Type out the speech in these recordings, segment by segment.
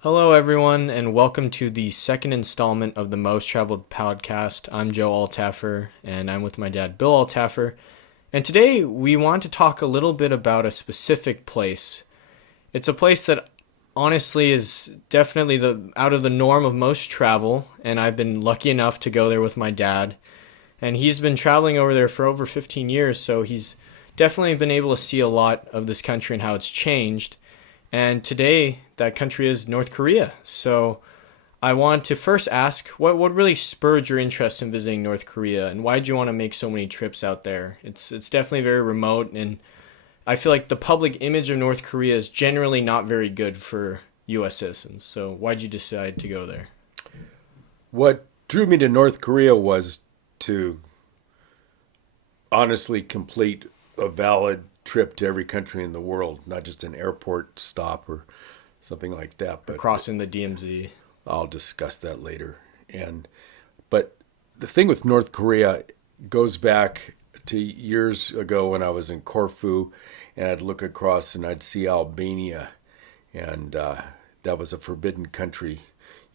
Hello, everyone, and welcome to the second installment of the Most Traveled podcast. I'm Joe Altaffer, and I'm with my dad, Bill Altaffer. And today we want to talk a little bit about a specific place. It's a place that honestly is definitely the out of the norm of most travel, and I've been lucky enough to go there with my dad. And he's been traveling over there for over 15 years, so he's definitely been able to see a lot of this country and how it's changed. And today, that country is North Korea. So I want to first ask, what really spurred your interest in visiting North Korea, and why did you want to make so many trips out there? It's definitely very remote, and I feel like the public image of North Korea is generally not very good for U.S. citizens. So why did you decide to go there? What drew me to North Korea was to honestly complete a valid trip to every country in the world, not just an airport stop or something like that. But Crossing the DMZ. I'll discuss that later. But the thing with North Korea goes back to years ago when I was in Corfu, and I'd look across and I'd see Albania, and that was a forbidden country.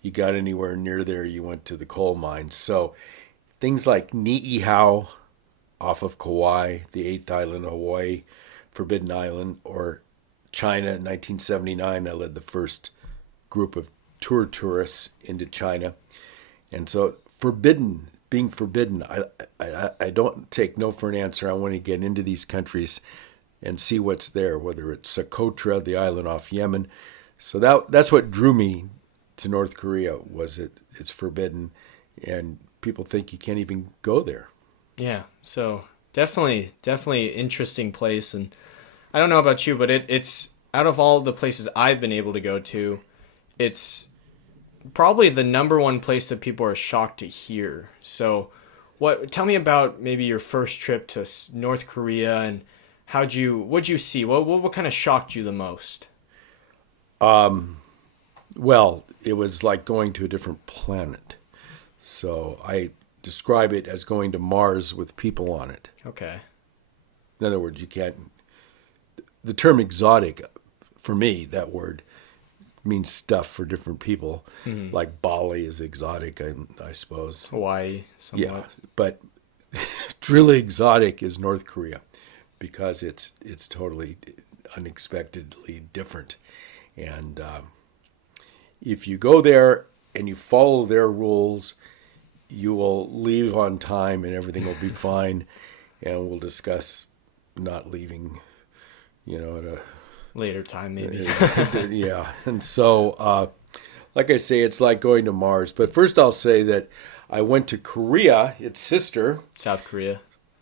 You got anywhere near there, you went to the coal mines. So things like Niihau off of Kauai, the eighth island of Hawaii, Forbidden Island, or China in 1979. I led the first group of tourists into China. And so being forbidden, I don't take no for an answer. I want to get into these countries and see what's there, whether it's Socotra, the island off Yemen. So that's what drew me to North Korea, was it's forbidden, and people think you can't even go there. Yeah, so definitely interesting place, and I don't know about you, but it's out of all the places I've been able to go to, it's probably the number one place that people are shocked to hear. So, tell me about maybe your first trip to North Korea, and what'd you see? What kind of shocked you the most? Well, it was like going to a different planet. So I describe it as going to Mars with people on it. Okay. In other words, you can't. The term exotic, for me, that word means stuff for different people. Mm-hmm. Like Bali is exotic, I suppose. Hawaii, somewhat. Yeah, but truly exotic is North Korea, because it's totally unexpectedly different. And if you go there and you follow their rules, you will leave on time and everything will be fine. And we'll discuss not leaving, at a Later time, maybe. yeah. And so, like I say, it's like going to Mars. But first, I'll say that I went to Korea, its sister. South Korea.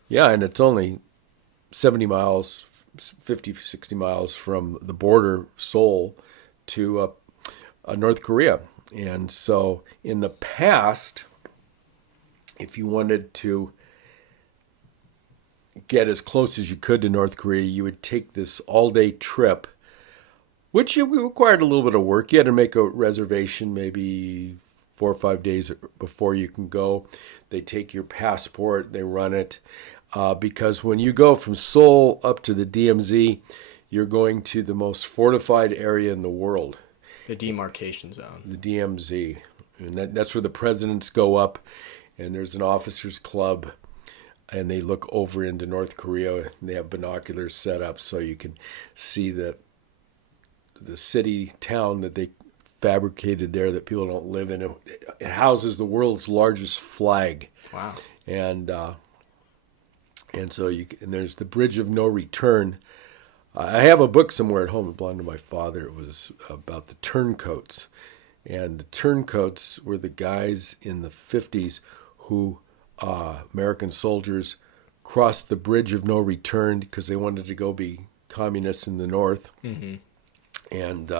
Yeah, and it's only 70 miles, 50, 60 miles from the border, Seoul, to North Korea. And so in the past, if you wanted to get as close as you could to North Korea, you would take this all-day trip, which required a little bit of work. You had to make a reservation maybe 4 or 5 days before you can go. They take your passport, they run it. Because when you go from Seoul up to the DMZ, you're going to the most fortified area in the world. The demarcation zone. The DMZ. And that's where the presidents go up, and there's an officers club, and they look over into North Korea. And they have binoculars set up so you can see the city, town that they fabricated there that people don't live in. It houses the world's largest flag. Wow. And so and there's the Bridge of No Return. I have a book somewhere at home. It belonged to my father. It was about the turncoats. And the turncoats were the guys in the 50s who, American soldiers, crossed the Bridge of No Return because they wanted to go be communists in the North. Mm-hmm. And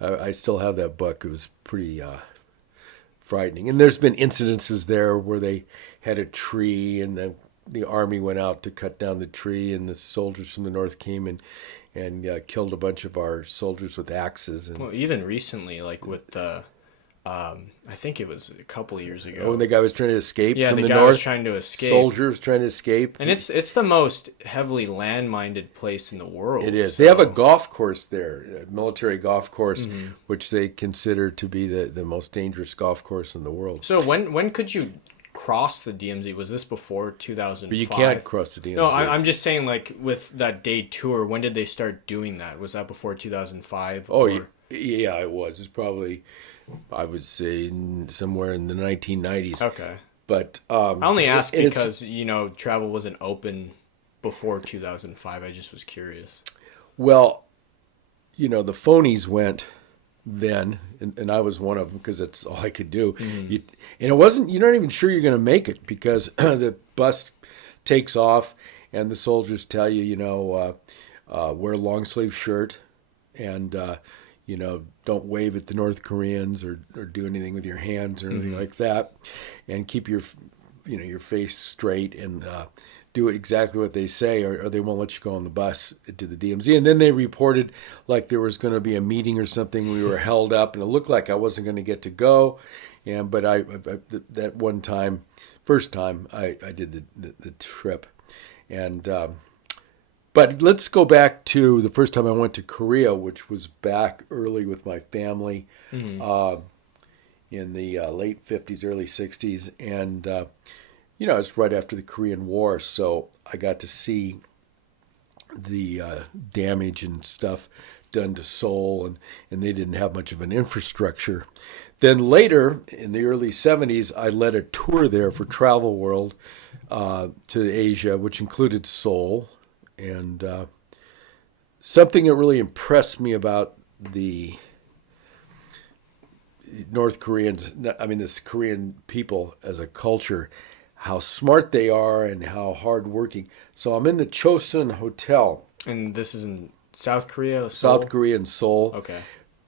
I still have that book. It was pretty frightening. And there's been incidences there where they had a tree, and the army went out to cut down the tree, and the soldiers from the North came and killed a bunch of our soldiers with axes. And Well, even recently, like with the I think it was a couple of years ago. Oh, when the guy was trying to escape Yeah, from the the guy north. was trying to escape. Soldiers trying to escape. And it's the most heavily land-minded place in the world. It is. So. They have a golf course there, a military golf course, Mm-hmm. which they consider to be the most dangerous golf course in the world. So when could you cross the DMZ? Was this before 2005? But you can't cross the DMZ. No, I'm just saying, like, with that day tour, when did they start doing that? Was that before 2005? Oh, yeah, it was. It's probably, I would say, somewhere in the 1990s. Okay. But I only asked and it's- because, travel wasn't open before 2005. I just was curious. well, the phonies went then, and I was one of them because that's all I could do. Mm-hmm. And it wasn't, you're not even sure you're going to make it because the bus takes off and the soldiers tell you, wear a long sleeve shirt and, don't wave at the North Koreans or do anything with your hands or anything like that, and keep your face straight and do exactly what they say, or they won't let you go on the bus to the DMZ. And then they reported like there was going to be a meeting or something. We were held up, and it looked like I wasn't going to get to go. But I that one time, first time I did the trip, and. But let's go back to the first time I went to Korea, which was back early with my family in the late 50s, early 60s. And, it's right after the Korean War. So I got to see the damage and stuff done to Seoul, and they didn't have much of an infrastructure. Then later, in the early 70s, I led a tour there for Travel World to Asia, which included Seoul. And something that really impressed me about the North Koreans, this Korean people as a culture, how smart they are and how hardworking. So I'm in the Chosun Hotel. And this is in South Korea? Seoul? South Korea and Seoul. Okay.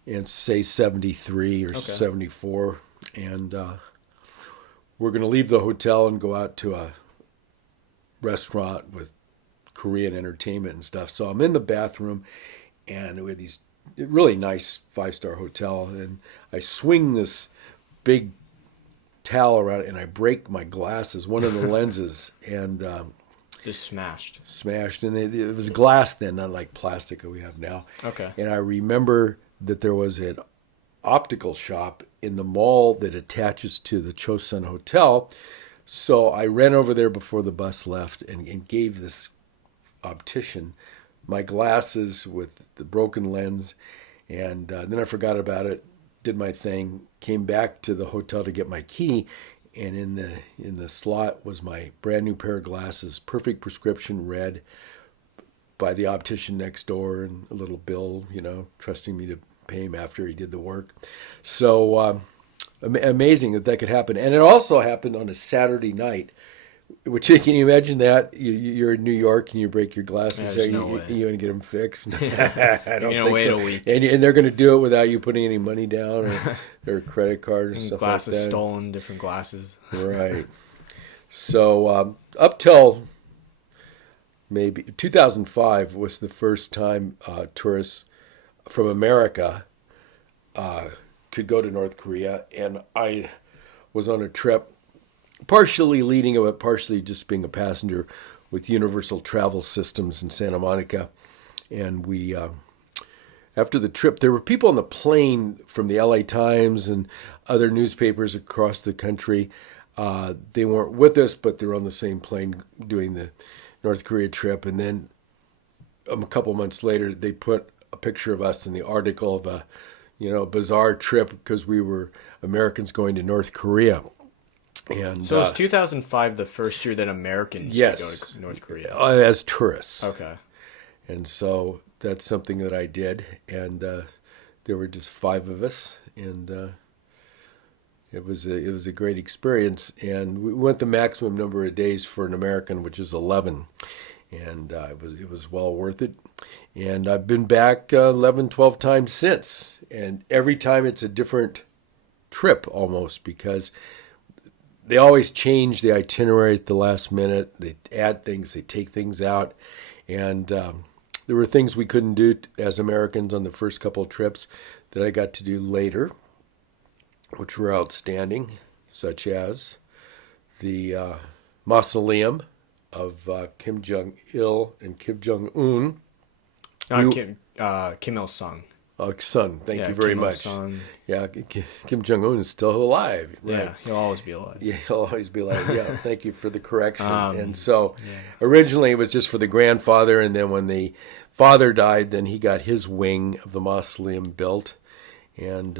And say 73 or Okay. 74. And we're going to leave the hotel and go out to a restaurant with Korean entertainment and stuff. So I'm in the bathroom, and we had these really nice 5-star hotel, and I swing this big towel around it, and I break my glasses, one of the lenses, and Just smashed. and it was glass then, not like plastic that we have now. Okay. And I remember that there was an optical shop in the mall that attaches to the Chosun Hotel. So I ran over there before the bus left and gave this optician my glasses with the broken lens, and then I forgot about it, did my thing, came back to the hotel to get my key, and in the slot was my brand new pair of glasses, perfect prescription, red, by the optician next door, and a little bill, trusting me to pay him after he did the work. So amazing that could happen. And it also happened on a Saturday night. Which, can you imagine that? You're in New York and you break your glasses. There's no way. You want to get them fixed? I don't You're gonna think wait so. a week. And they're going to do it without you putting any money down or their credit card and stuff Glasses like that. stolen, different glasses. Right. So up till maybe 2005 was the first time tourists from America could go to North Korea, and I was on a trip, partially leading it, but partially just being a passenger with Universal Travel Systems in Santa Monica. And we, after the trip, there were people on the plane from the LA Times and other newspapers across the country. They weren't with us, but they're on the same plane doing the North Korea trip. And then a couple months later, they put a picture of us in the article of a, bizarre trip because we were Americans going to North Korea. And So was 2005 the first year that Americans yes, could go to North Korea? as tourists. Okay. And so that's something that I did. And there were just 5 of us, and it was a great experience. And we went the maximum number of days for an American, which is 11. And it was well worth it. And I've been back 11, 12 times since. And every time it's a different trip almost, because they always change the itinerary at the last minute. They add things, they take things out. And there were things we couldn't do as Americans on the first couple of trips that I got to do later. which were outstanding, such as the mausoleum of Kim Jong-il and Kim Jong-un. Kim Il Sung. Son, thank Yeah, you very Kim Il much. Sung. Yeah, Kim Jong-un is still alive. Right? Yeah, he'll always be alive. Yeah, he'll always be alive. Yeah, thank you for the correction. And Yeah. so originally it was just for the grandfather, and then when the father died, then he got his wing of the mausoleum built. And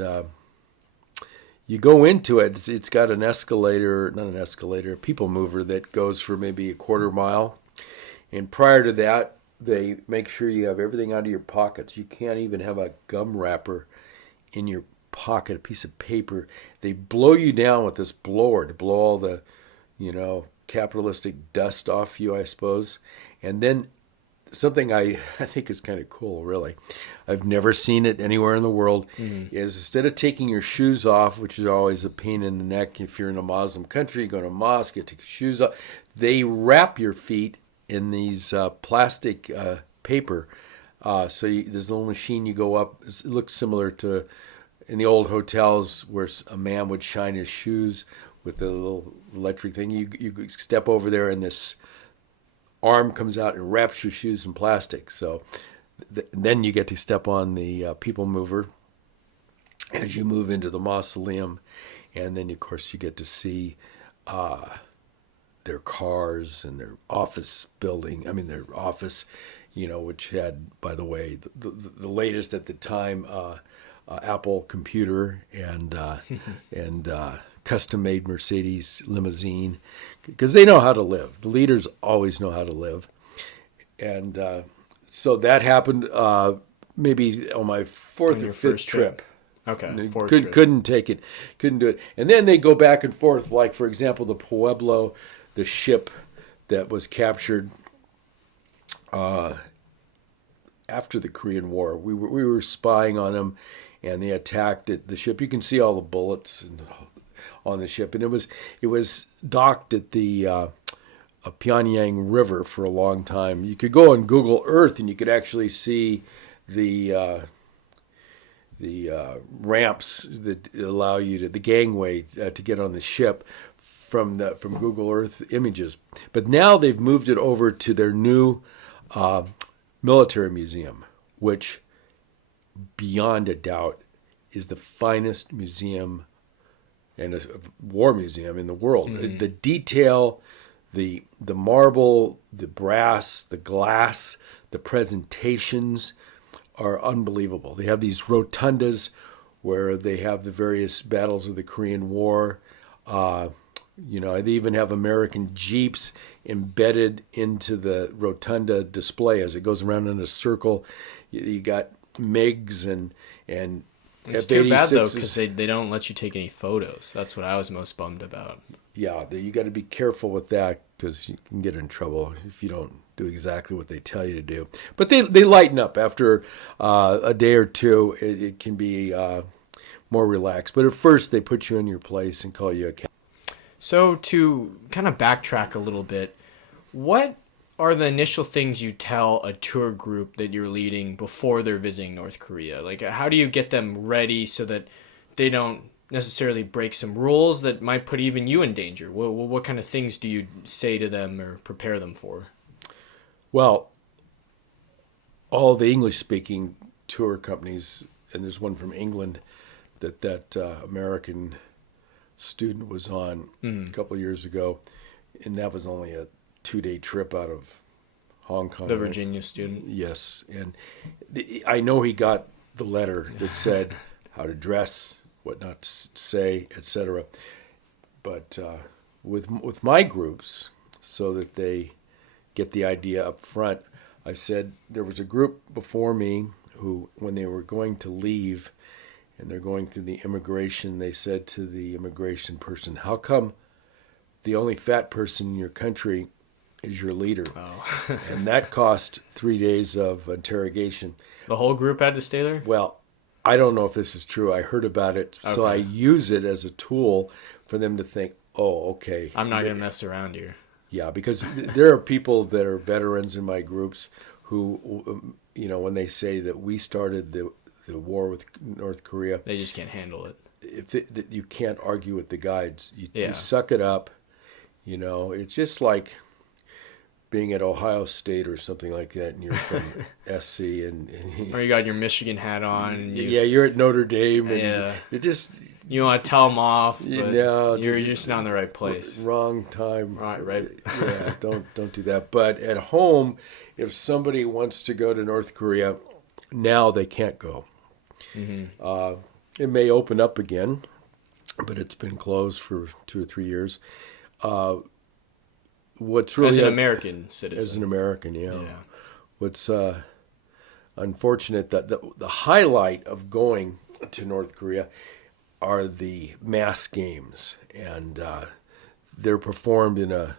you go into it, it's got an escalator, not an escalator, a people mover that goes for maybe a quarter mile. And prior to that, they make sure you have everything out of your pockets. You can't even have a gum wrapper in your pocket, a piece of paper. They blow you down with this blower to blow all the, capitalistic dust off you, I suppose. And then something I think is kind of cool, really. I've never seen it anywhere in the world, is instead of taking your shoes off, which is always a pain in the neck if you're in a Muslim country, you go to a mosque, you take your shoes off, they wrap your feet in these plastic paper. There's a little machine you go up. It looks similar to in the old hotels where a man would shine his shoes with the little electric thing. You step over there and this arm comes out and wraps your shoes in plastic. So then you get to step on the people mover as you move into the mausoleum. And then, of course, you get to see their cars and their office building. I mean, their office, which had, by the way, the latest at the time Apple computer and custom-made Mercedes limousine, because they know how to live. The leaders always know how to live, and so that happened maybe on my fourth or fifth trip. Okay, Couldn't take it, couldn't do it. And then they go back and forth, like, for example, the Pueblo, the ship that was captured after the Korean War. We were spying on them, and they attacked the ship. You can see all the bullets on the ship, and it was docked at the Pyongyang River for a long time. You could go on Google Earth, and you could actually see the ramps that allow you to the gangway to get on the ship from Google Earth images. But now they've moved it over to their new military museum, which, beyond a doubt, is the finest museum and a war museum in the world. Mm-hmm. The detail, the marble, the brass, the glass, the presentations are unbelievable. They have these rotundas where they have the various battles of the Korean War. They even have American Jeeps embedded into the rotunda display as it goes around in a circle. You got MiGs and it's too bad, though, because they don't let you take any photos. That's what I was most bummed about. Yeah, you got to be careful with that because you can get in trouble if you don't do exactly what they tell you to do. But they lighten up after a day or two. It can be more relaxed. But at first, they put you in your place and call you a captain. So to kind of backtrack a little bit, what are the initial things you tell a tour group that you're leading before they're visiting North Korea? Like, how do you get them ready so that they don't necessarily break some rules that might put even you in danger? What kind of things do you say to them or prepare them for? Well, all the English-speaking tour companies, and there's one from England that American student was on a couple of years ago, and that was only a 2-day trip out of Hong Kong. The Virginia student? Yes. And I know he got the letter that said how to dress, what not to say, etc. But with my groups, so that they get the idea up front, I said there was a group before me who, when they were going to leave and they're going through the immigration, they said to the immigration person, "How come the only fat person in your country is your leader?" Oh. And that cost 3 days of interrogation. The whole group had to stay there? Well, I don't know if this is true. I heard about it, so I use it as a tool for them to think, oh, okay. I'm not going to mess around here. Yeah, because there are people that are veterans in my groups who, when they say that we started the war with North Korea, they just can't handle it. that you can't argue with the guides. You Yeah. suck it up. It's just like being at Ohio State or something like that, and you're from SC, and Or you got your Michigan hat on. And you're at Notre Dame, and you're just you want to tell them off, but you're just just not in the right place. Wrong time. Right. Yeah, don't do that. But at home, if somebody wants to go to North Korea, now they can't go. Mm-hmm. It may open up again, but it's been closed for 2 or 3 years. What's really as an American citizen. As an American, yeah. What's unfortunate that the highlight of going to North Korea are the mass games, and they're performed in a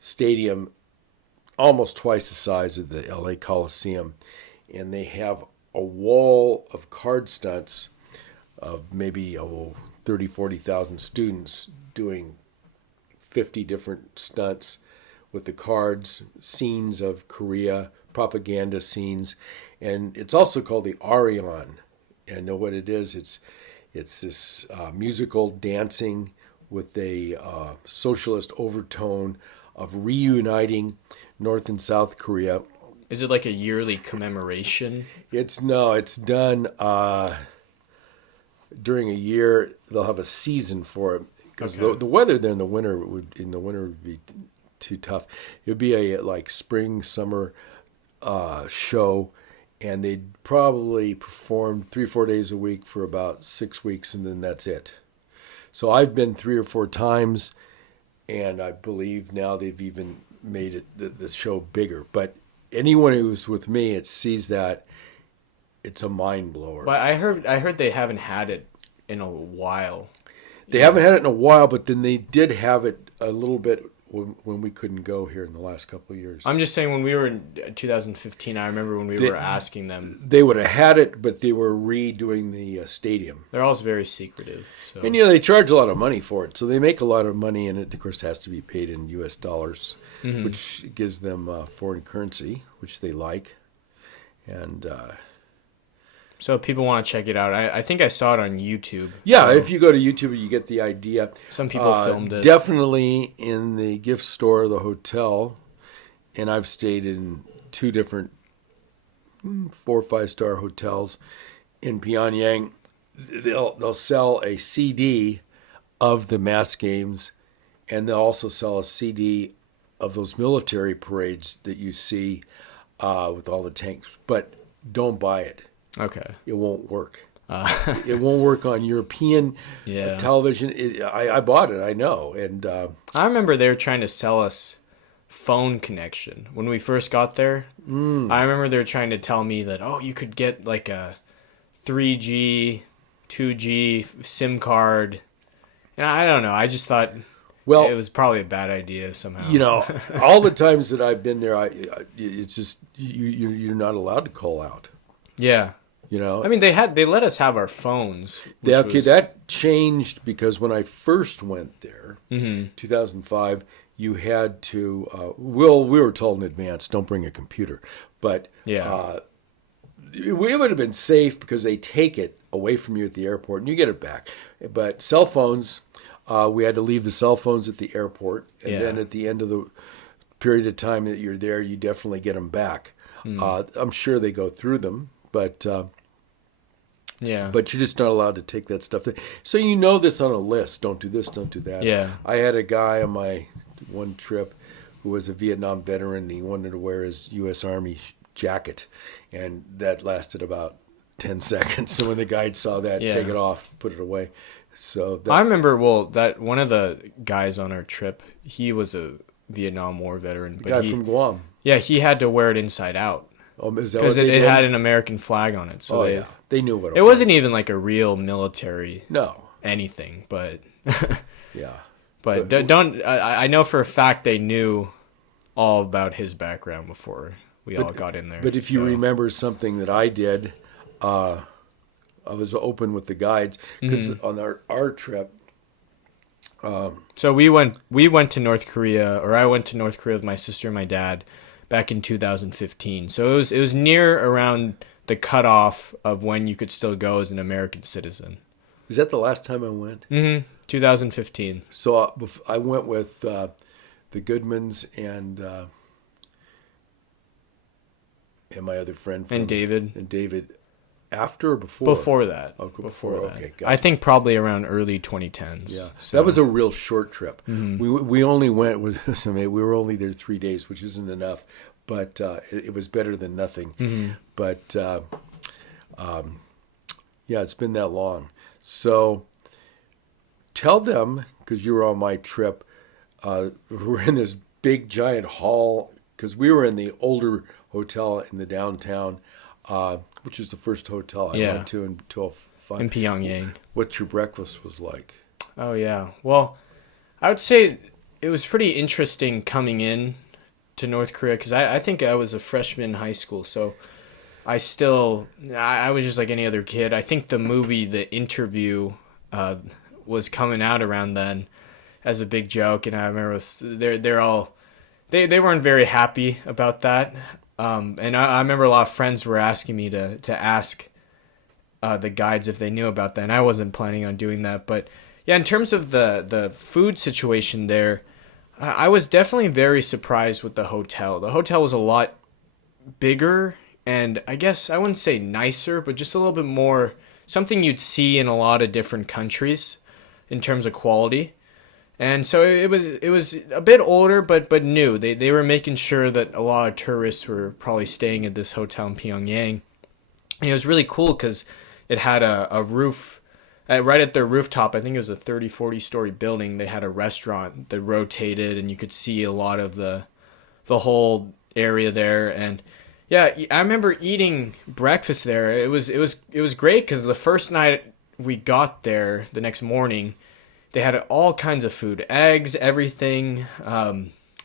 stadium almost twice the size of the LA Coliseum, and they have a wall of card stunts of maybe 30, 40,000 students doing 50 different stunts with the cards, scenes of Korea, propaganda scenes, and it's also called the Arion. And know what it is? It's this musical dancing with a socialist overtone of reuniting North and South Korea. Is it like a yearly commemoration? It's done during a year. They'll have a season for it. Because the weather there in the winter would be too tough. It would be a like spring summer show, and they'd probably perform 3 or 4 days a week for about 6 weeks, and then that's it. So I've been 3 or 4 times, and I believe now they've even made it the show bigger. But anyone who's with me, it sees that it's a mind blower. But I heard they haven't had it in a while. They haven't had it in a while, but then they did have it a little bit when we couldn't go here in the last couple of years. I'm just saying, when we were in 2015, I remember when we were asking them. They would have had it, but they were redoing the stadium. They're also very secretive. So. And, they charge a lot of money for it. So they make a lot of money, and it, of course, has to be paid in U.S. dollars, which gives them foreign currency, which they like. And so if people want to check it out, I think I saw it on YouTube. Yeah, so if you go to YouTube, you get the idea. Some people filmed it. Definitely in the gift store of the hotel, and I've stayed in 2 different 4 or 5-star hotels in Pyongyang. They'll sell a CD of the mass games, and they'll also sell a CD of those military parades that you see with all the tanks. But don't buy it. Okay. It won't work. It won't work on European television. I bought it, I know. And I remember they were trying to sell us phone connection when we first got there. I remember they were trying to tell me that, you could get like a 3G, 2G SIM card. And I don't know. I just thought it was probably a bad idea somehow. All the times that I've been there, it's just you're not allowed to call out. Yeah. I mean, they let us have our phones. That changed because when I first went there, 2005, you had to. We were told in advance, don't bring a computer, but it would have been safe because they take it away from you at the airport and you get it back. But cell phones, we had to leave the cell phones at the airport, and then at the end of the period of time that you're there, you definitely get them back. I'm sure they go through them. But but you're just not allowed to take that stuff. So this on a list. Don't do this, don't do that. Yeah. I had a guy on my one trip who was a Vietnam veteran, and he wanted to wear his U.S. Army jacket, and that lasted about 10 seconds. So when the guide saw that, take it off, put it away. So I remember, that one of the guys on our trip, he was a Vietnam War veteran. The guy from Guam. Yeah, he had to wear it inside out. Because it had an American flag on it. So they knew what it was. It wasn't even like a real military anything, but yeah. But don't I know for a fact they knew all about his background before we all got in there. But if you remember something that I did, I was open with the guides because on our trip. So we went to North Korea, or I went to North Korea with my sister and my dad back in 2015. So it was near around the cutoff of when you could still go as an American citizen. Is that the last time I went? 2015. So I went with the Goodmans and my other friend And David. And David. After or before? Before that. Oh, before that. Okay, got I it. think probably around early 2010s. Yeah, So. that was a real short trip. We only went with we were only there 3 days, which isn't enough, but it was better than nothing. But yeah, it's been that long. So tell them, because you were on my trip, we're in this big giant hall because we were in the older hotel in the downtown. Which is the first hotel I went to in 12. In Pyongyang. What your breakfast was like? Oh, yeah. Well, I would say it was pretty interesting coming in to North Korea because I think I was a freshman in high school, so I was just like any other kid. I think the movie The Interview was coming out around then as a big joke, and I remember they weren't very happy about that. And I remember a lot of friends were asking me to ask the guides if they knew about that, and I wasn't planning on doing that. But yeah, in terms of the food situation there, I was definitely very surprised with the hotel. The hotel was a lot bigger, and I guess I wouldn't say nicer, but just a little bit more something you'd see in a lot of different countries in terms of quality. And so it was a bit older, but new. They were making sure that a lot of tourists were probably staying at this hotel in Pyongyang. And it was really cool because it had a roof, right at their rooftop. I think it was a 30, 40-story building. They had a restaurant that rotated, and you could see a lot of the whole area there. And yeah, I remember eating breakfast there. It was great because the first night we got there, the next morning, they had all kinds of food, eggs, everything,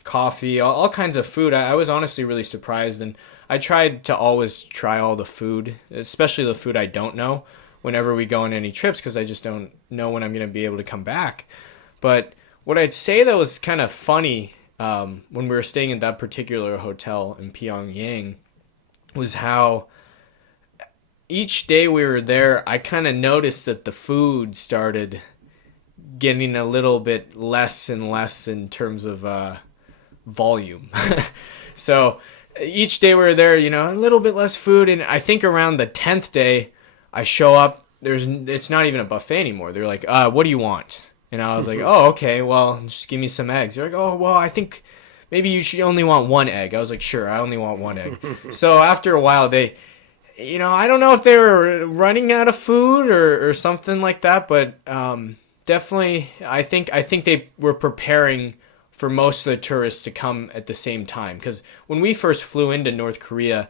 coffee, all kinds of food. I was honestly really surprised, and I tried to always try all the food, especially the food I don't know, whenever we go on any trips, because I just don't know when I'm going to be able to come back. But what I'd say that was kind of funny when we were staying in that particular hotel in Pyongyang was how each day we were there, I kind of noticed that the food started getting a little bit less and less in terms of volume. So each day we were there, a little bit less food. And I think around the 10th day, I show up, it's not even a buffet anymore. They're like, what do you want? And I was like, oh, okay, well, just give me some eggs. They're like, oh, well, I think maybe you should only want one egg. I was like, sure, I only want one egg. So after a while, they, I don't know if they were running out of food or something like that, but definitely, I think they were preparing for most of the tourists to come at the same time. Because when we first flew into North Korea,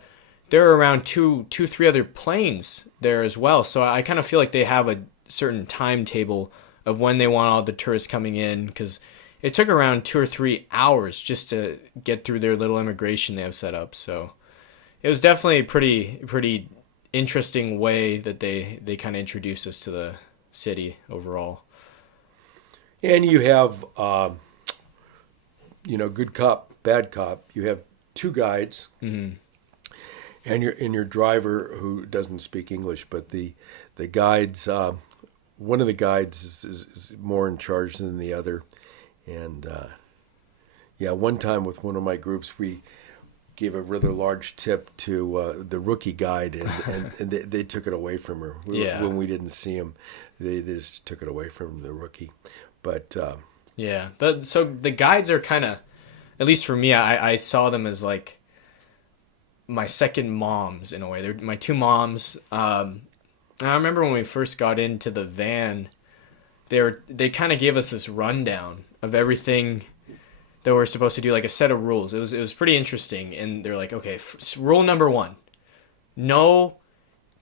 there were around two, 3 other planes there as well. So I kind of feel like they have a certain timetable of when they want all the tourists coming in. Because it took around 2 or 3 hours just to get through their little immigration they have set up. So it was definitely a pretty interesting way that they kind of introduced us to the city overall. And you have, good cop, bad cop. You have 2 guides, and your driver who doesn't speak English. But the guides, one of the guides is more in charge than the other. And one time with one of my groups, we gave a rather large tip to the rookie guide, and they took it away from her when we didn't see him. They just took it away from the rookie. But so the guides are kind of, at least for me, I saw them as like my second moms in a way. They're my 2 moms. And I remember when we first got into the van, they kind of gave us this rundown of everything that we're supposed to do, like a set of rules. It was pretty interesting, and they're like, okay, rule number 1, no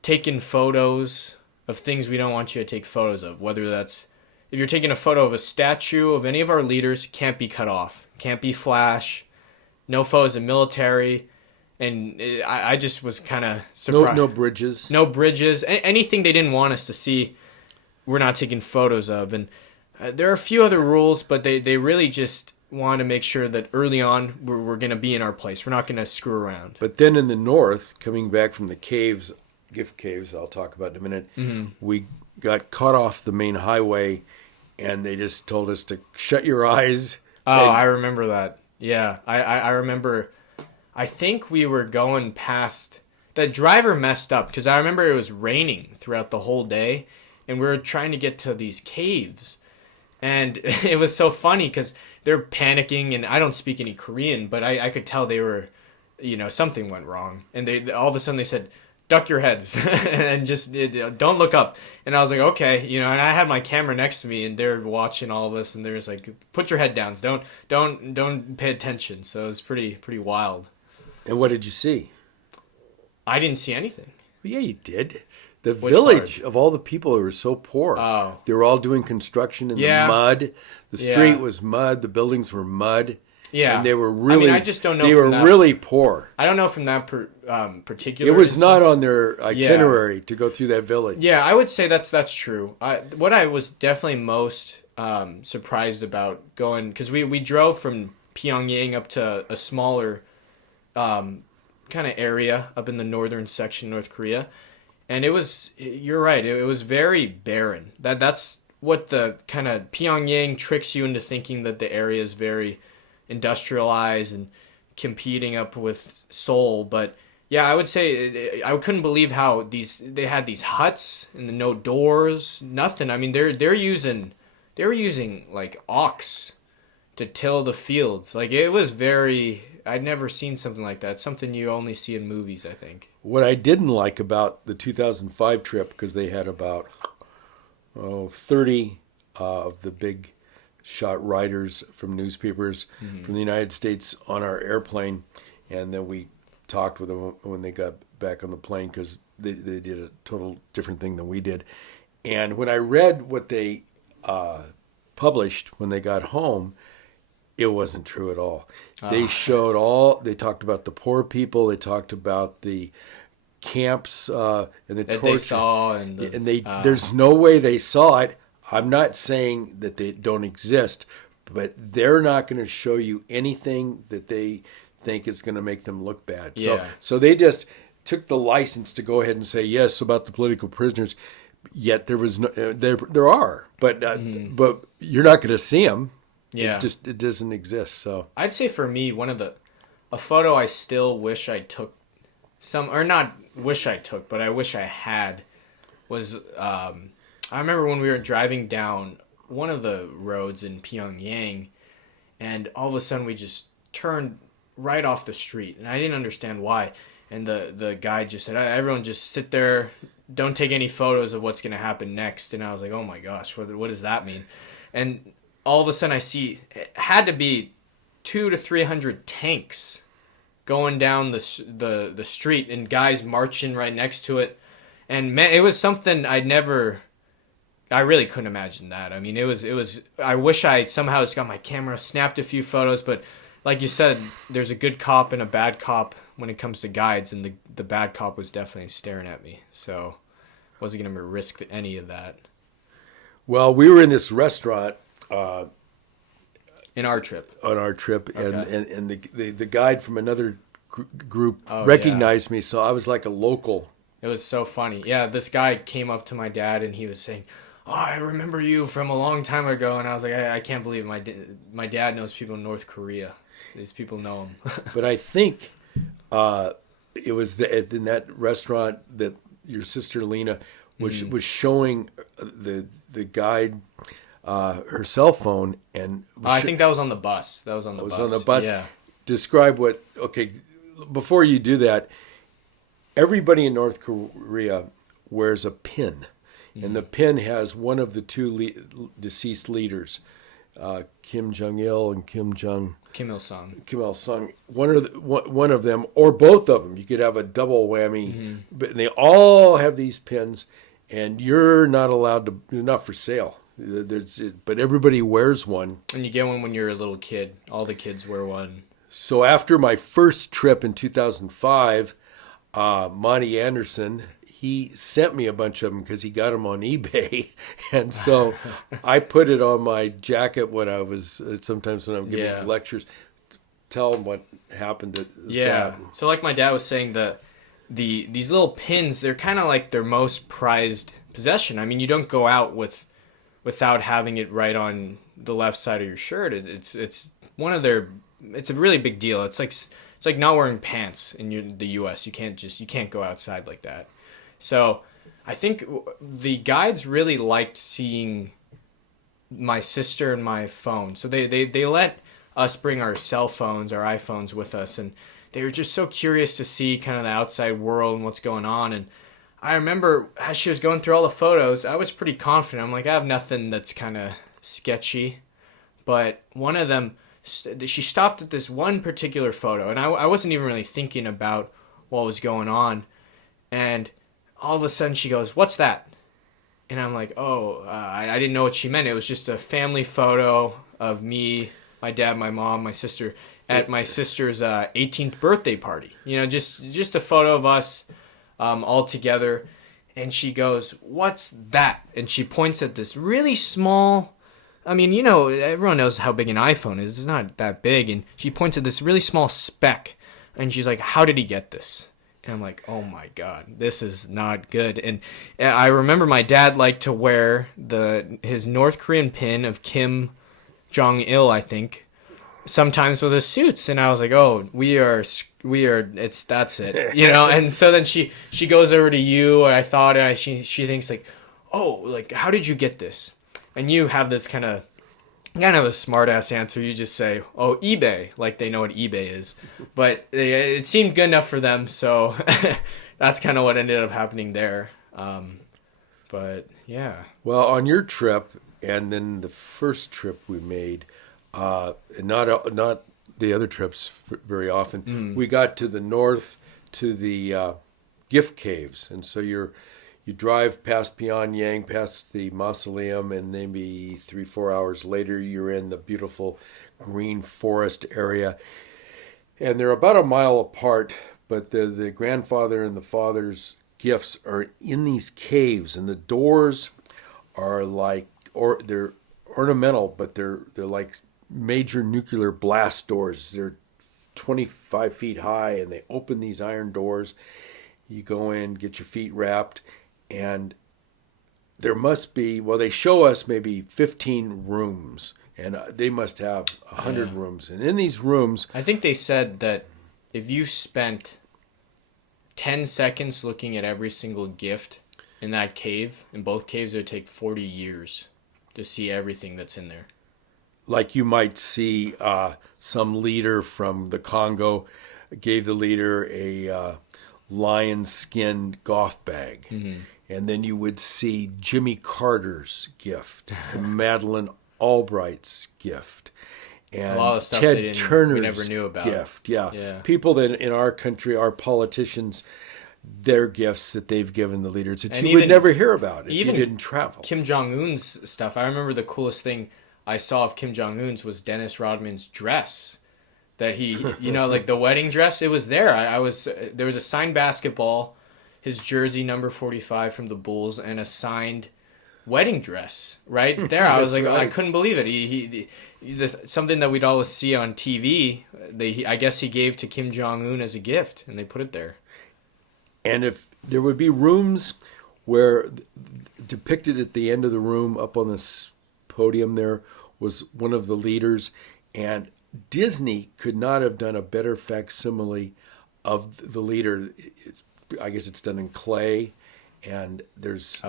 taking photos of things we don't want you to take photos of, whether that's if you're taking a photo of a statue of any of our leaders, can't be cut off, can't be flash, no photos of military, and I just was kind of surprised. No bridges. No bridges. Anything they didn't want us to see, we're not taking photos of. And there are a few other rules, but they really just want to make sure that early on we're going to be in our place. We're not going to screw around. But then in the north, coming back from the caves, gift caves, I'll talk about in a minute, we got cut off the main highway, and they just told us to shut your eyes. Oh, And I remember that. Yeah, I remember. I think we were going past. The driver messed up because I remember it was raining throughout the whole day, and we were trying to get to these caves, and it was so funny because they're panicking, and I don't speak any Korean, but I could tell they were, something went wrong, and they all of a sudden they said, "Duck your heads," and just don't look up. And I was like, okay, and I had my camera next to me, and they're watching all this, and they're just like, "Put your head down, don't pay attention." So it was pretty wild. what did you see? I didn't see anything. Well, yeah, you did. The Which village part? of all the people who were so poor. Oh. They were all doing construction in Yeah. the mud. The Yeah. street was mud. The buildings were mud. Yeah, And they were really. I just don't know. They from were that, really poor. I don't know from that particular. It was not instance. on their itinerary to go through that village. Yeah, I would say that's true. What I was definitely most surprised about going, because we drove from Pyongyang up to a smaller kind of area up in the northern section, North Korea, and you're right, it was very barren. That's what the kind of Pyongyang tricks you into thinking that the area is very industrialized and competing up with Seoul, but yeah, I would say I couldn't believe how they had these huts and no doors, nothing. I mean, they were using like ox to till the fields. Like it was very. I'd never seen something like that. It's something you only see in movies, I think. What I didn't like about the 2005 trip, because they had about 30 of the big shot writers from newspapers from the United States on our airplane, and then we talked with them when they got back on the plane because they did a total different thing than we did. And when I read what they published when they got home, it wasn't true at all. They talked about the poor people, they talked about the camps and the That torture. they saw and There's no way they saw it. I'm not saying that they don't exist, but they're not going to show you anything that they think is going to make them look bad. Yeah. So they just took the license to go ahead and say yes about the political prisoners. Yet there was no, there are, but you're not going to see them. yeah. It doesn't exist. So I'd say for me, a photo I still wish I took or not wish I took, but I wish I had was, I remember when we were driving down one of the roads in Pyongyang, and all of a sudden we just turned right off the street, and I didn't understand why. And the guy just said, "Everyone just sit there, don't take any photos of what's going to happen next." And I was like, oh my gosh, what does that mean? And all of a sudden I see it had to be 200 to 300 tanks going down the street and guys marching right next to it. And man, it was something I really couldn't imagine that. I mean, it was, I wish I somehow just got my camera, snapped a few photos, but like you said, there's a good cop and a bad cop when it comes to guides, and the bad cop was definitely staring at me. So wasn't going to risk any of that. well, we were in this restaurant In our trip. on our trip, Okay. and the guide from another group Oh, recognized me, so I was like a local. It was so funny. Yeah, this guy came up to my dad and he was saying, "Oh, I remember you from a long time ago." And I was like, I can't believe my dad knows people in North Korea. These people know him. But I think it was in that restaurant that your sister Lena was showing the guide her cell phone, and I think that was on the bus. That was on the was bus. on the bus. Yeah. Describe what. Okay, before you do that, everybody in North Korea wears a pin, and the pin has one of the two deceased leaders, Kim Jong Il and Kim Il Sung. One of them, or both of them. You could have a double whammy, but they all have these pins, and you're not allowed to. They're not for sale. But everybody wears one. And you get one when you're a little kid. All the kids wear one. So after my first trip in 2005, Monty Anderson, he sent me a bunch of them because he got them on eBay. And so I put it on my jacket when I was, sometimes when I'm giving lectures, tell them what happened to that. So like my dad was saying, these little pins, they're kind of like their most prized possession. I mean, you don't go out without having it right on the left side of your shirt. It's one of their. It's a really big deal. It's like not wearing pants in the U.S. You can't go outside like that. So I think the guides really liked seeing my sister and my phone. So they let us bring our cell phones, our iPhones with us, and they were just so curious to see kind of the outside world and what's going on. And I remember as she was going through all the photos, I was pretty confident. I'm like, I have nothing that's kind of sketchy. But one of them, she stopped at this one particular photo, and I wasn't even really thinking about what was going on. And all of a sudden she goes, "What's that?" And I'm like, oh, I didn't know what she meant. It was just a family photo of me, my dad, my mom, my sister, at my sister's 18th birthday party. You know, just a photo of us all together. And she goes, "What's that?" And she points at this really small, I mean, you know, everyone knows how big an iPhone is. It's not that big. And she points at this really small speck. And she's like, "How did he get this?" And I'm like, oh my God, this is not good. And I remember my dad liked to wear his North Korean pin of Kim Jong-il, I think, sometimes with his suits. And I was like, oh, that's it, you know? And so then she goes over to you, and I thought, and she thinks like, oh, like, how did you get this? And you have this kind of a smart ass answer. You just say, "Oh, eBay," like they know what eBay is. But it seemed good enough for them, so that's kind of what ended up happening there. But yeah. Well, on your trip, and then the first trip we made, and not the other trips very often, we got to the north to the gift caves, and so you drive past Pyongyang, past the mausoleum, and maybe 3-4 hours later, you're in the beautiful green forest area. And they're about a mile apart, but the grandfather and the father's gifts are in these caves, and the doors are they're ornamental, but they're like major nuclear blast doors. They're 25 feet high, and they open these iron doors. You go in, get your feet wrapped, and there must be, well, they show us maybe 15 rooms, and they must have 100 rooms. And in these rooms, I think they said that if you spent 10 seconds looking at every single gift in that cave, in both caves, it would take 40 years to see everything that's in there. like you might see some leader from the Congo gave the leader a lion skin golf bag. Mm-hmm. And then you would see Jimmy Carter's gift, and Madeleine Albright's gift, and a lot of stuff Ted Turner's we never knew about. Gift. Yeah. People that in our country, our politicians, their gifts that they've given the leaders that you would never hear about if you didn't travel. Kim Jong-un's stuff. I remember the coolest thing I saw of Kim Jong-un's was Dennis Rodman's dress. That he, like the wedding dress, it was there. There was a signed basketball, his jersey number 45 from the Bulls, and a signed wedding dress right there. I was like, right. I couldn't believe it. He something that we'd always see on TV. I guess he gave to Kim Jong-un as a gift, and they put it there. And if there would be rooms where depicted at the end of the room, up on this podium, there was one of the leaders, and Disney could not have done a better facsimile of the leader. I guess it's done in clay, and there's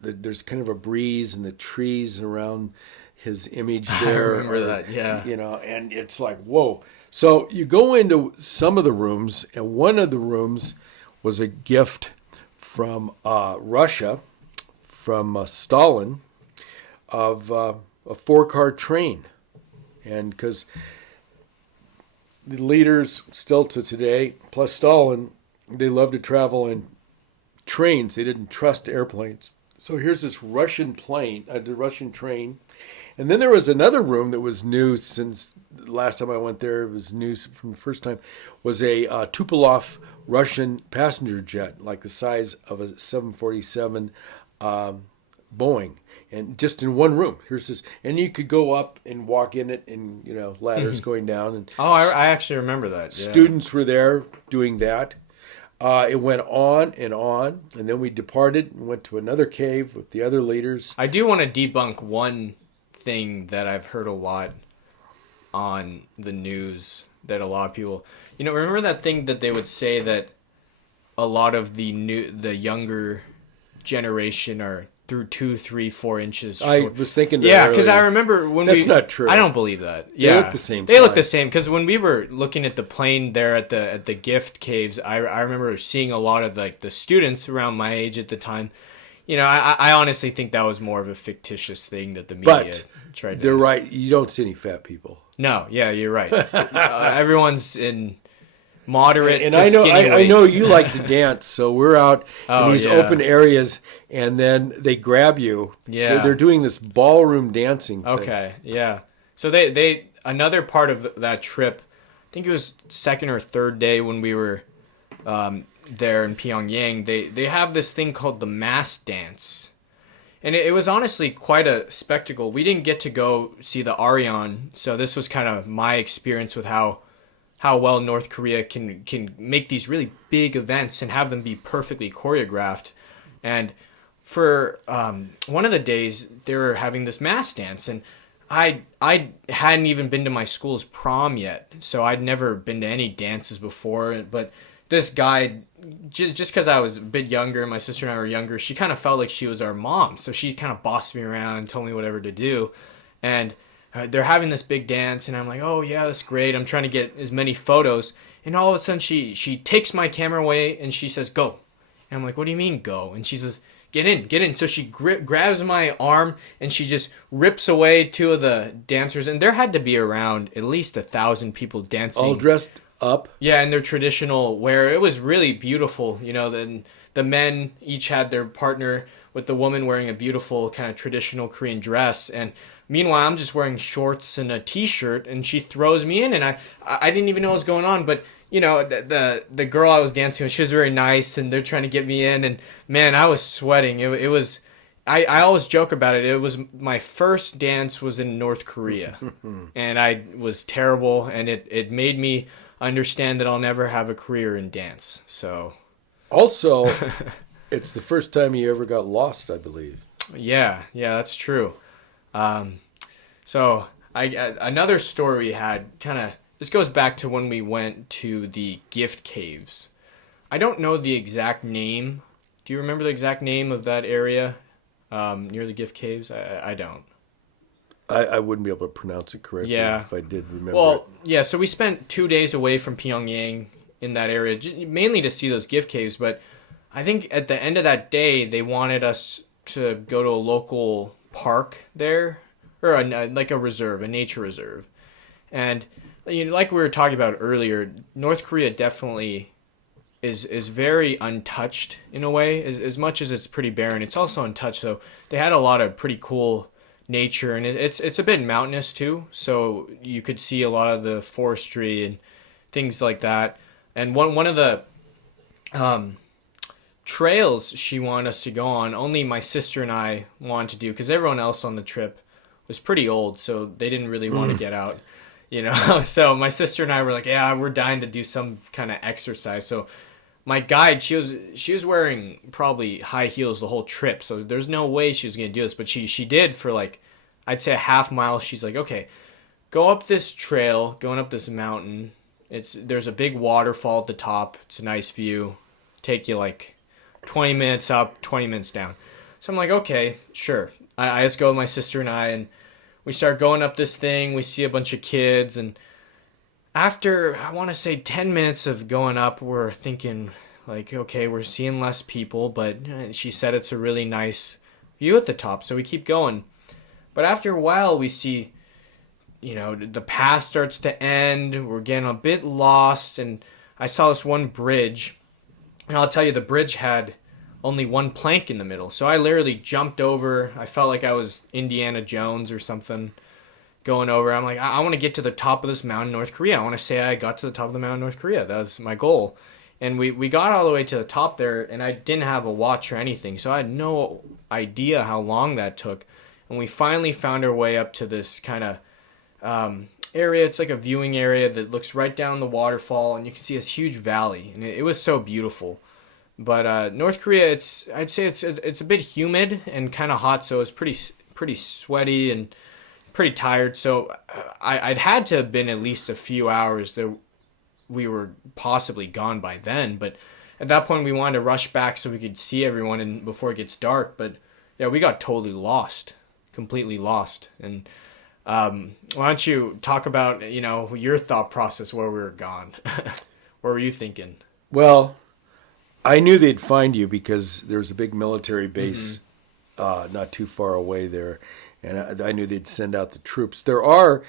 there's kind of a breeze and the trees around his image there. I remember that, yeah. And it's like, whoa. So you go into some of the rooms, and one of the rooms was a gift from Russia, from Stalin, of a 4-car train. And because the leaders still to today, plus Stalin, they love to travel in trains. They didn't trust airplanes. So here's this Russian plane, the Russian train. And then there was another room that was new since the last time I went there. It was new from the first time. Was a Tupolev Russian passenger jet, like the size of a 747 Boeing. And just in one room, here's this, and you could go up and walk in it, and ladders going down. And I actually remember that. Yeah. Students were there doing that. It went on, and then we departed and went to another cave with the other leaders. I do want to debunk one thing that I've heard a lot on the news that a lot of people, remember that thing that they would say that a lot of the younger generation are through 2, 3, 4 inches short. I was thinking that Yeah, because I earlier. remember when That's not true. I don't believe that. They Yeah, look the same They look size. the same because when we were looking at the plane there at the gift caves, I remember seeing a lot of like the students around my age at the time. I honestly think that was more of a fictitious thing that the media But tried to. they're right. You don't see any fat people. No, yeah, you're right. Everyone's in moderate And to I know, skinny I know weight. you like to dance, so we're out in these yeah. open areas, and then they grab you. Yeah. They're doing this ballroom dancing thing. Okay, yeah. So they another part of that trip, I think it was second or third day when we were there in Pyongyang. They have this thing called the mass dance, and it was honestly quite a spectacle. We didn't get to go see the Ariane, so this was kind of my experience with how well North Korea can make these really big events and have them be perfectly choreographed. And for one of the days, they were having this mass dance, and I hadn't even been to my school's prom yet, so I'd never been to any dances before. But this guy, just because I was a bit younger, my sister and I were younger, she kind of felt like she was our mom, so she kind of bossed me around and told me whatever to do. And they're having this big dance, and I'm like, oh yeah, that's great. I'm trying to get as many photos, and all of a sudden she takes my camera away and she says, go. And I'm like, what do you mean go? And she says, get in. So she grabs my arm and she just rips away two of the dancers, and there had to be around at least 1,000 people dancing. All dressed up. Yeah, in their traditional wear. It was really beautiful. Then the men each had their partner, with the woman wearing a beautiful kind of traditional Korean dress, and meanwhile I'm just wearing shorts and a t-shirt, and she throws me in, and I didn't even know what was going on. But the girl I was dancing with, she was very nice, and they're trying to get me in, and man, I was sweating. It was I always joke about it. It was my first dance was in North Korea, and I was terrible, and it made me understand that I'll never have a career in dance. So Also, it's the first time you ever got lost, I believe. yeah, that's true. So another story we had this goes back to when we went to the gift caves. I don't know the exact name. Do you remember the exact name of that area near the gift caves? I don't. I wouldn't be able to pronounce it correctly if I did remember Well, yeah, so we spent 2 days away from Pyongyang in that area, mainly to see those gift caves, but I think at the end of that day, they wanted us to go to a local park there, or like a reserve, a nature reserve. And like we were talking about earlier, North Korea definitely is very untouched in a way. As much as it's pretty barren, it's also untouched. So they had a lot of pretty cool nature, and it's a bit mountainous too. So you could see a lot of the forestry and things like that. And one of the trails she wanted us to go on, only my sister and I wanted to do, because everyone else on the trip was pretty old, so they didn't really want to get out. So my sister and I were like, yeah, we're dying to do some kind of exercise. So my guide, she was wearing probably high heels the whole trip, so there's no way she was gonna do this, but she did for like, I'd say a half mile. She's like, okay, go up this trail, going up this mountain. There's a big waterfall at the top. It's a nice view. Take you like 20 minutes up, 20 minutes down. So I'm like, okay, sure. I just go with my sister and I, and we start going up this thing. We see a bunch of kids, and after, I want to say 10 minutes of going up, we're thinking like, okay, we're seeing less people, but she said it's a really nice view at the top, so we keep going. But after a while, we see, the path starts to end. We're getting a bit lost, and I saw this one bridge, and I'll tell you, the bridge had only one plank in the middle. So I literally jumped over. I felt like I was Indiana Jones or something going over. I'm like, I want to get to the top of this mountain in North Korea. I want to say I got to the top of the mountain in North Korea. That was my goal. And we got all the way to the top there, and I didn't have a watch or anything, so I had no idea how long that took. And we finally found our way up to this kind of area. It's like a viewing area that looks right down the waterfall, and you can see this huge valley, and it was so beautiful. But North Korea, I'd say it's a bit humid and kind of hot, so it's pretty sweaty and pretty tired. So I'd had to have been at least a few hours that we were possibly gone by then. But at that point, we wanted to rush back so we could see everyone and before it gets dark. But yeah, we got totally lost, completely lost. And why don't you talk about your thought process while we were gone? What were you thinking? Well, I knew they'd find you because there's a big military base not too far away there, and I knew they'd send out the troops. There are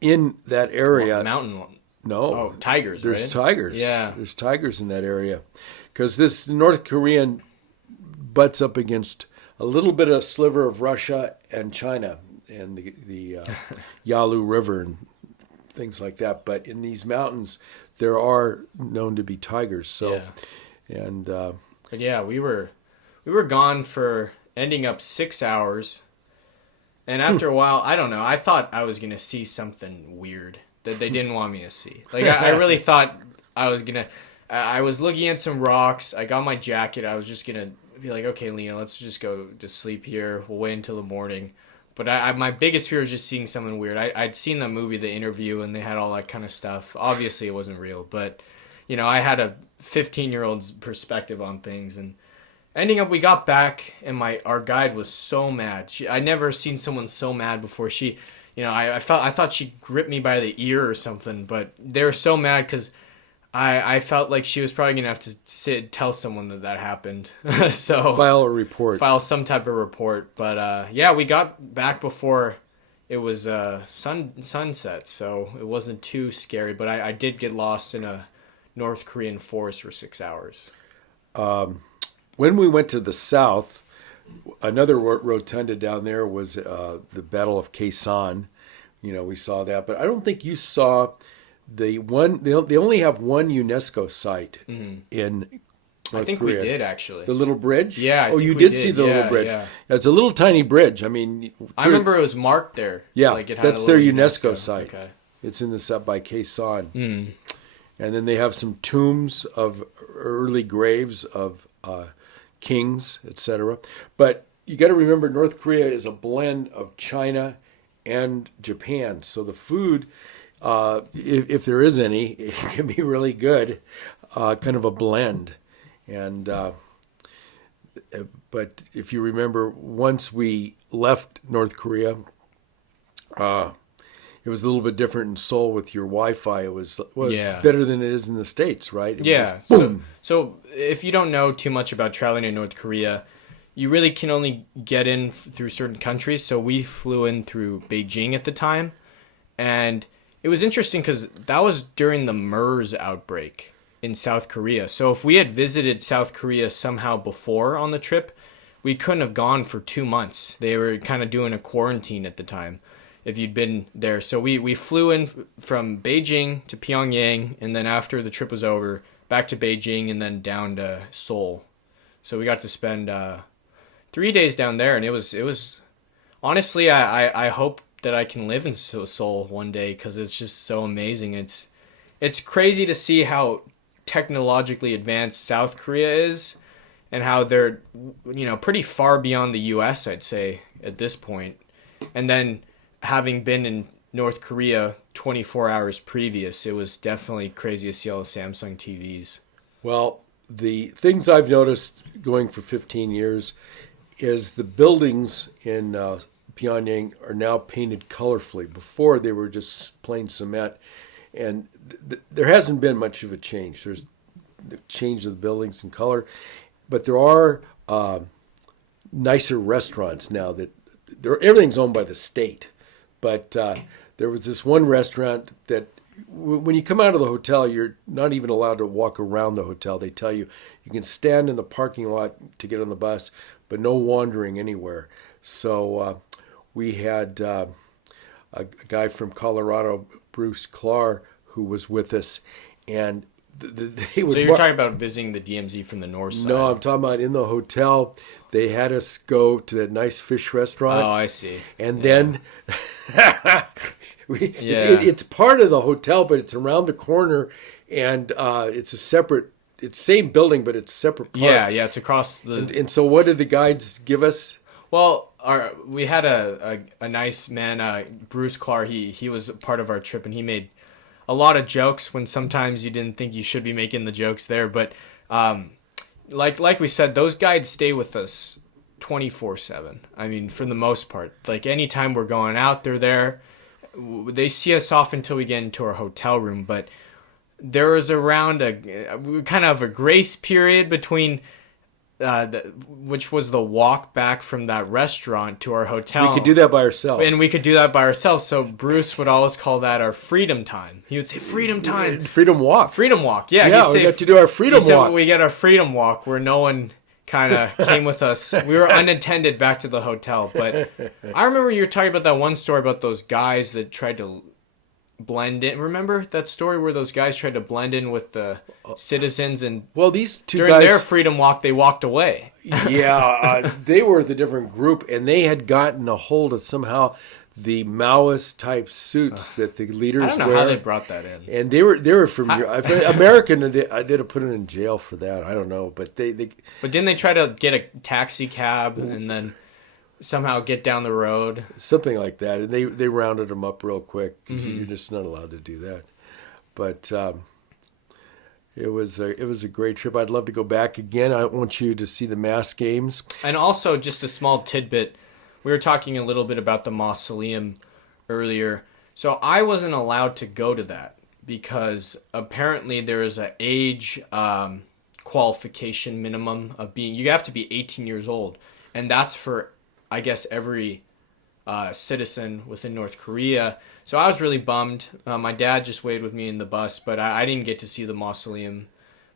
in that area Mountain. no Oh, tigers. there's right? tigers. Yeah. There's tigers in that area because this North Korean butts up against a little bit of sliver of Russia and China and the Yalu River and things like that. But in these mountains, there are known to be tigers. So, Yeah. and But yeah, we were gone for ending up 6 hours, and after a while, I don't know. I thought I was gonna see something weird that they didn't want me to see. Like I really thought I was gonna. I was looking at some rocks. I got my jacket. I was just gonna be like, okay, Lena, let's just go to sleep here. We'll wait until the morning. But my biggest fear was just seeing something weird. I'd seen the movie, The Interview, and they had all that kind of stuff. Obviously, it wasn't real, but I had a 15-year-old's perspective on things, and ending up, we got back, and our guide was so mad. I never seen someone so mad before. I thought she gripped me by the ear or something, but they were so mad because I felt like she was probably gonna have to tell someone that happened. So file a report. File some type of report. But yeah, we got back before it was sunset, so it wasn't too scary. But I did get lost in a North Korean forest for 6 hours. When we went to the south, another rotunda down there was the Battle of Quezon. We saw that, but I don't think you saw the one. They only have one UNESCO site in North I think Korea. we did actually. The little bridge? Yeah, I oh, think you we did did. see the Yeah, little bridge. yeah. It's a little tiny bridge. I mean, I remember it was marked there. Yeah, like it had that's a their little UNESCO site. Okay. It's in the set by Quezon. And then they have some tombs of early graves of kings, etc. But you got to remember, North Korea is a blend of China and Japan. So the food, if there is any, it can be really good, kind of a blend. And but if you remember, once we left North Korea, it was a little bit different in Seoul with your Wi-Fi. It was Yeah. better than it is in the States, right? It Yeah. was boom. So if you don't know too much about traveling in North Korea, you really can only get in through certain countries. So we flew in through Beijing at the time, and it was interesting because that was during the MERS outbreak in South Korea. So if we had visited South Korea somehow before on the trip, we couldn't have gone for 2 months. They were kind of doing a quarantine at the time if you'd been there. So we flew in from Beijing to Pyongyang, and then after the trip was over, back to Beijing, and then down to Seoul. So we got to spend 3 days down there, and it was honestly, I hope that I can live in Seoul one day because it's just so amazing. It's crazy to see how technologically advanced South Korea is, and how they're pretty far beyond the U.S. I'd say at this point, and then having been in North Korea 24 hours previous, it was definitely crazy to see all the Samsung TVs. Well, the things I've noticed going for 15 years is the buildings in Pyongyang are now painted colorfully. Before, they were just plain cement. And there hasn't been much of a change. There's the change of the buildings in color. But there are nicer restaurants now that everything's owned by the state. But there was this one restaurant that when you come out of the hotel, you're not even allowed to walk around the hotel. They tell you can stand in the parking lot to get on the bus, but no wandering anywhere. So we had a guy from Colorado, Bruce Clark, who was with us, and they would. So you're talking about visiting the DMZ from the north side? No, I'm talking about in the hotel. they had us go to that nice fish restaurant. Oh, I see. And then Yeah. it's part of the hotel, but it's around the corner, and it's a separate. It's same building, but it's a separate part. Yeah, it's across the. And so, what did the guides give us? Well, we had a nice man, Bruce Clark. He was a part of our trip, and he made a lot of jokes when sometimes you didn't think you should be making the jokes there. But like we said, those guides stay with us 24/7. I mean, for the most part, like anytime we're going out, they're there. They see us off until we get into our hotel room, but there was around a kind of a grace period between which was the walk back from that restaurant to our hotel. We could do that by ourselves. And we could do that by ourselves. So Bruce would always call that our freedom time. He would say, freedom time. Freedom walk. Freedom walk. Yeah, Yeah, we got to do our freedom walk. We get our freedom walk where no one kind of came with us. We were unattended back to the hotel. But I remember you were talking about that one story about those guys that tried to blend in. Remember that story where those guys tried to blend in with the citizens, and Well, these two during guys, their freedom walk, they walked away. they were the different group, and they had gotten a hold of somehow the Maoist type suits that the leaders I don't know wear. how they brought that in. And they were from American. They'd have put them in jail for that. I don't know, but they But didn't they try to get a taxi cab and then somehow get down the road? something like that, and they rounded them up real quick because you're just not allowed to do that. But it was a great trip. I'd love to go back again. I want you to see the mass games. And also, just a small tidbit, we were talking a little bit about the mausoleum earlier. So I wasn't allowed to go to that because apparently there is an age qualification minimum of being, you have to be 18 years old. And that's for, I guess, every citizen within North Korea. So I was really bummed. My dad just waited with me in the bus, but I didn't get to see the mausoleum.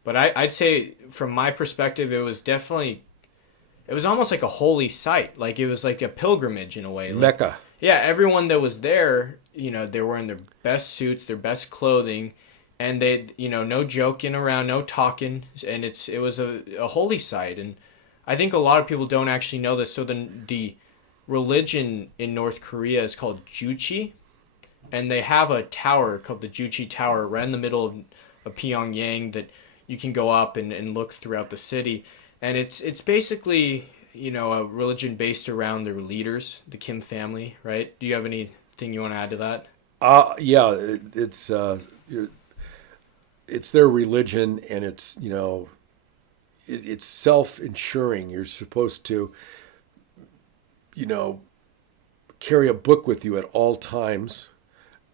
But I'd say, from my perspective, it was almost like a holy site. Like, it was like a pilgrimage in a way. Like, Mecca. yeah, everyone that was there, they're wearing their best suits, their best clothing, and they, no joking around, no talking, and it was a holy site. And I think a lot of people don't actually know this. So the religion in North Korea is called Juche, and they have a tower called the Juche Tower right in the middle of Pyongyang that you can go up and look throughout the city. And it's basically, a religion based around their leaders, the Kim family, right? Do you have anything you want to add to that? Yeah, it's their religion, and it's it's self-insuring. You're supposed to carry a book with you at all times,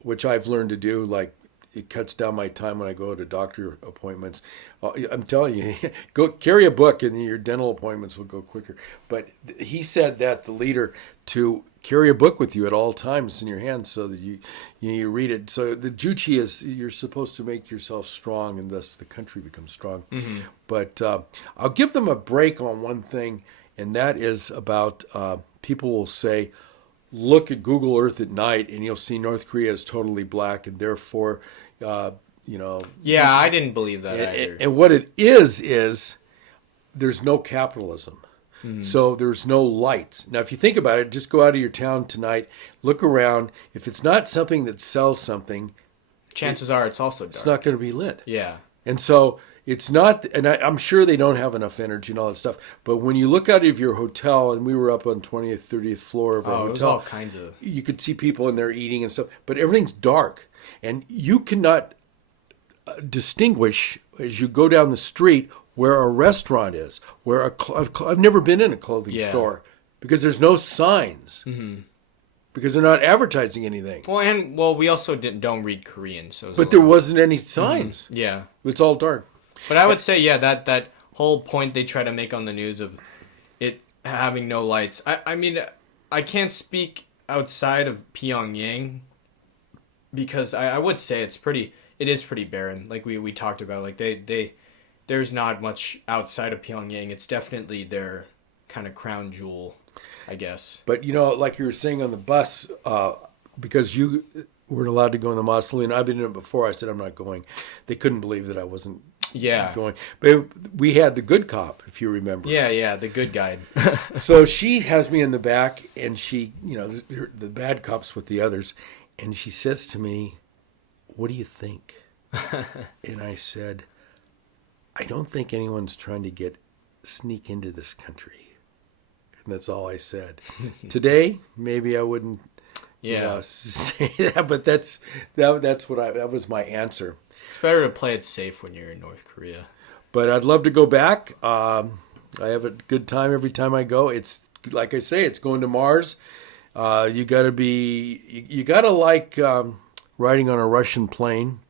which I've learned to do. Like, it cuts down my time when I go to doctor appointments. I'm telling you, go carry a book and your dental appointments will go quicker. But he said that, the leader, to carry a book with you at all times in your hand so that you read it. So the Juche is, you're supposed to make yourself strong, and thus the country becomes strong. Mm-hmm. But I'll give them a break on one thing, and that is about people will say, look at Google Earth at night and you'll see North Korea is totally black, and therefore, Yeah, I didn't believe that either. And what it is there's no capitalism. Mm-hmm. So there's no lights. Now, if you think about it, just go out of your town tonight, look around. If it's not something that sells something, chances are it's also dark. It's not going to be lit. Yeah. And so it's not, and I'm sure they don't have enough energy and all that stuff, but when you look out of your hotel, and we were up on 20th, 30th floor of our hotel. It was all kinds of... You could see people in there eating and stuff, but everything's dark. And you cannot distinguish, as you go down the street, where a restaurant is, where I've never been in a clothing store, because there's no signs. Mm-hmm. Because they're not advertising anything. Well, we also don't read Korean, so... But there wasn't any signs. Mm-hmm. Yeah. It's all dark. But I would say, that whole point they try to make on the news of it having no lights. I mean, I can't speak outside of Pyongyang because I would say it is pretty barren. Like we talked about, like there's not much outside of Pyongyang. It's definitely their kind of crown jewel, I guess. But, like you were saying on the bus, because you weren't allowed to go in the mausoleum, I've been in it before, I said I'm not going. They couldn't believe that I wasn't Yeah. going. But we had the good cop, if you remember. Yeah, the good guide. So she has me in the back, and she, the bad cop's with the others, and she says to me, "What do you think?" And I said, "I don't think anyone's trying to sneak into this country." And that's all I said. Today, maybe I wouldn't, say that, but that was my answer. It's better to play it safe when you're in North Korea. But I'd love to go back. I have a good time every time I go. It's like I say, it's going to Mars. You gotta like riding on a Russian plane.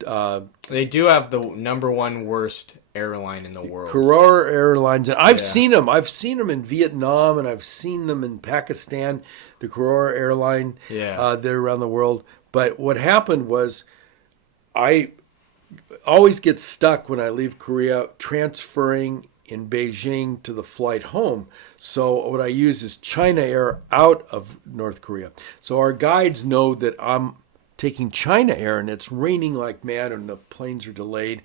They do have the number one worst airline in the world. Karor Airlines, and I've seen them. I've seen them in Vietnam, and I've seen them in Pakistan. The Karor Airline, they're around the world. But what happened was, I always get stuck when I leave Korea transferring in Beijing to the flight home. So what I use is China Air out of North Korea. So our guides know that I'm taking China Air, and it's raining like mad, and the planes are delayed,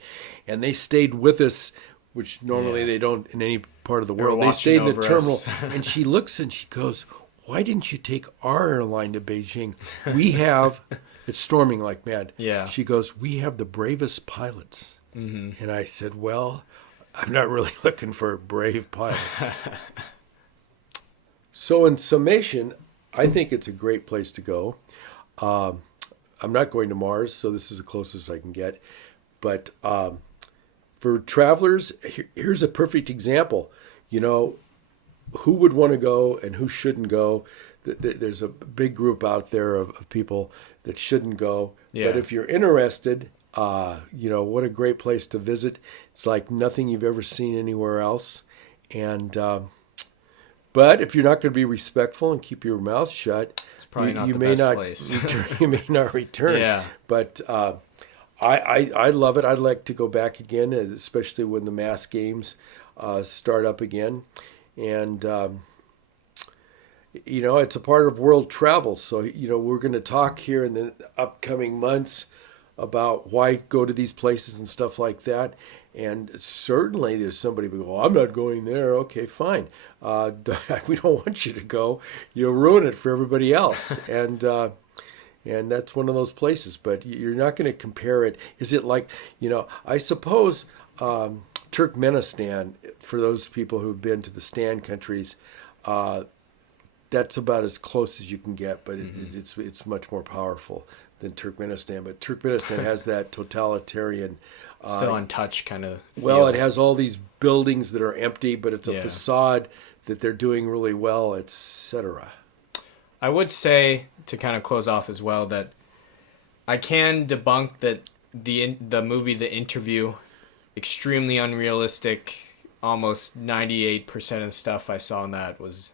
and they stayed with us, which normally they don't in any part of the world. They stayed in the terminal, and she looks and she goes, "Why didn't you take our airline to Beijing? We have." It's storming like mad. Yeah. She goes, "We have the bravest pilots." Mm-hmm. And I said, "Well, I'm not really looking for brave pilots." So in summation, I think it's a great place to go. I'm not going to Mars, so this is the closest I can get. But for travelers, here's a perfect example. Who would want to go and who shouldn't go. There's a big group out there of people that shouldn't go. Yeah. But if you're interested, what a great place to visit. It's like nothing you've ever seen anywhere else. And but if you're not going to be respectful and keep your mouth shut, it's probably not the best place. You may not return. Yeah. But I love it. I'd like to go back again, especially when the mass games start up again. And it's a part of world travel. So, we're going to talk here in the upcoming months about why go to these places and stuff like that. And certainly there's somebody who go, "I'm not going there." Okay, fine. We don't want you to go. You'll ruin it for everybody else. And that's one of those places. But you're not going to compare it. Is it like, I suppose Turkmenistan, for those people who've been to the Stan countries, that's about as close as you can get, but it's much more powerful than Turkmenistan. But Turkmenistan has that totalitarian, still untouched kind of feel. Well, it has all these buildings that are empty, but it's a facade that they're doing really well, etc. I would say, to kind of close off as well, that I can debunk that the movie The Interview, extremely unrealistic. Almost 98% of stuff I saw in that was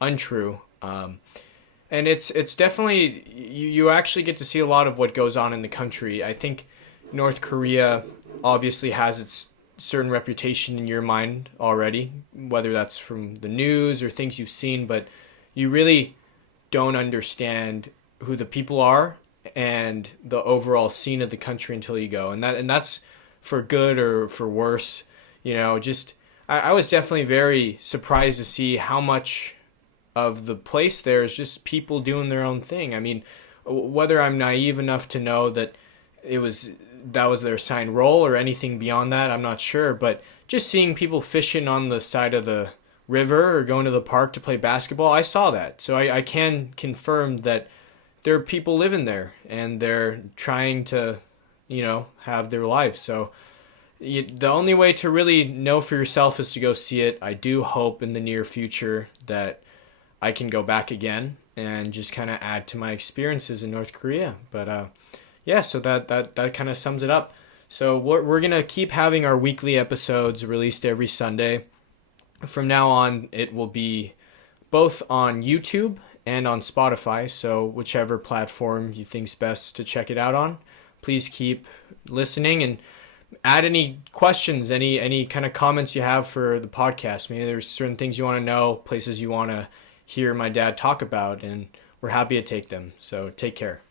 untrue. And it's definitely, you actually get to see a lot of what goes on in the country. I think North Korea obviously has its certain reputation in your mind already, whether that's from the news or things you've seen, but you really don't understand who the people are and the overall scene of the country until you go. And that's for good or for worse. I was definitely very surprised to see how much of the place there is just people doing their own thing. I mean, whether I'm naive enough to know that that was their assigned role or anything beyond that, I'm not sure. But just seeing people fishing on the side of the river or going to the park to play basketball, I saw that. So I can confirm that there are people living there and they're trying to, have their lives. So the only way to really know for yourself is to go see it. I do hope in the near future that I can go back again and just kind of add to my experiences in North Korea. But so that kind of sums it up. So we're going to keep having our weekly episodes released every Sunday. From now on, it will be both on YouTube and on Spotify. So whichever platform you think's best to check it out on, please keep listening and add any questions, any kind of comments you have for the podcast. Maybe there's certain things you want to know, places you want to hear my dad talk about, and we're happy to take them. So take care.